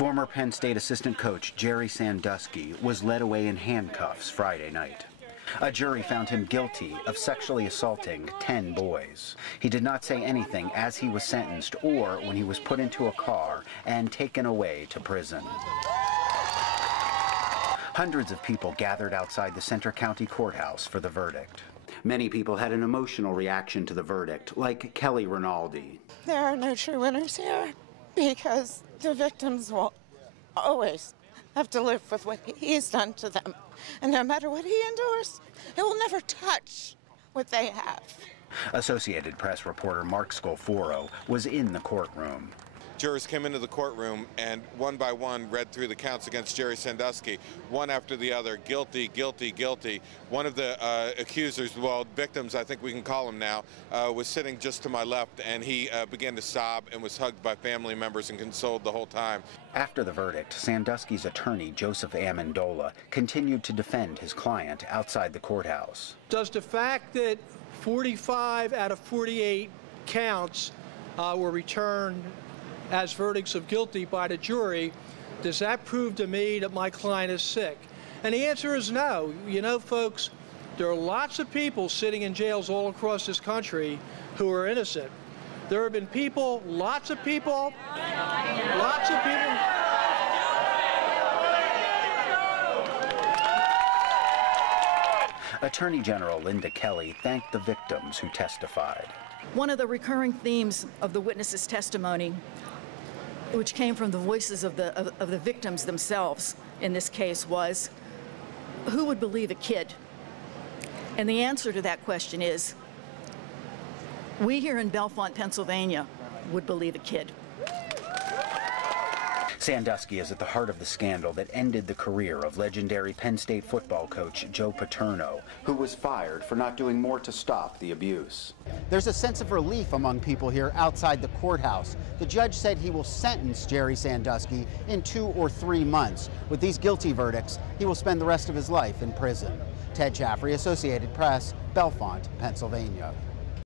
Former Penn State assistant coach Jerry Sandusky was led away in handcuffs Friday night. A jury found him guilty of sexually assaulting 10 boys. He did not say anything as he was sentenced or when he was put into a car and taken away to prison. Hundreds of people gathered outside the Centre County Courthouse for the verdict. Many people had an emotional reaction to the verdict, like Kelly Rinaldi. There are no true winners here because the victims will always have to live with what he's done to them. And no matter what he endures, it will never touch what they have. Associated Press reporter Mark Scolforo was in the courtroom. Jurors came into the courtroom and one by one read through the counts against Jerry Sandusky, one after the other, guilty, guilty, guilty. One of the accusers, well, victims, I think we can call him now, was sitting just to my left, and he began to sob and was hugged by family members and consoled the whole time. After the verdict, Sandusky's attorney, Joseph Amendola, continued to defend his client outside the courthouse. Does the fact that 45 out of 48 counts were returned as verdicts of guilty by the jury, does that prove to me that my client is sick? And the answer is no. You know, folks, there are lots of people sitting in jails all across this country who are innocent. There have been people, lots of people. Attorney General Linda Kelly thanked the victims who testified. One of the recurring themes of the witnesses' testimony, which came from the voices of the victims themselves in this case, was, who would believe a kid? And the answer to that question is, we here in Bellefonte, Pennsylvania, would believe a kid. Sandusky is at the heart of the scandal that ended the career of legendary Penn State football coach Joe Paterno, who was fired for not doing more to stop the abuse. There's a sense of relief among people here outside the courthouse. The judge said he will sentence Jerry Sandusky in 2 or 3 months. With these guilty verdicts, he will spend the rest of his life in prison. Ted Jaffrey, Associated Press, Bellefonte, Pennsylvania.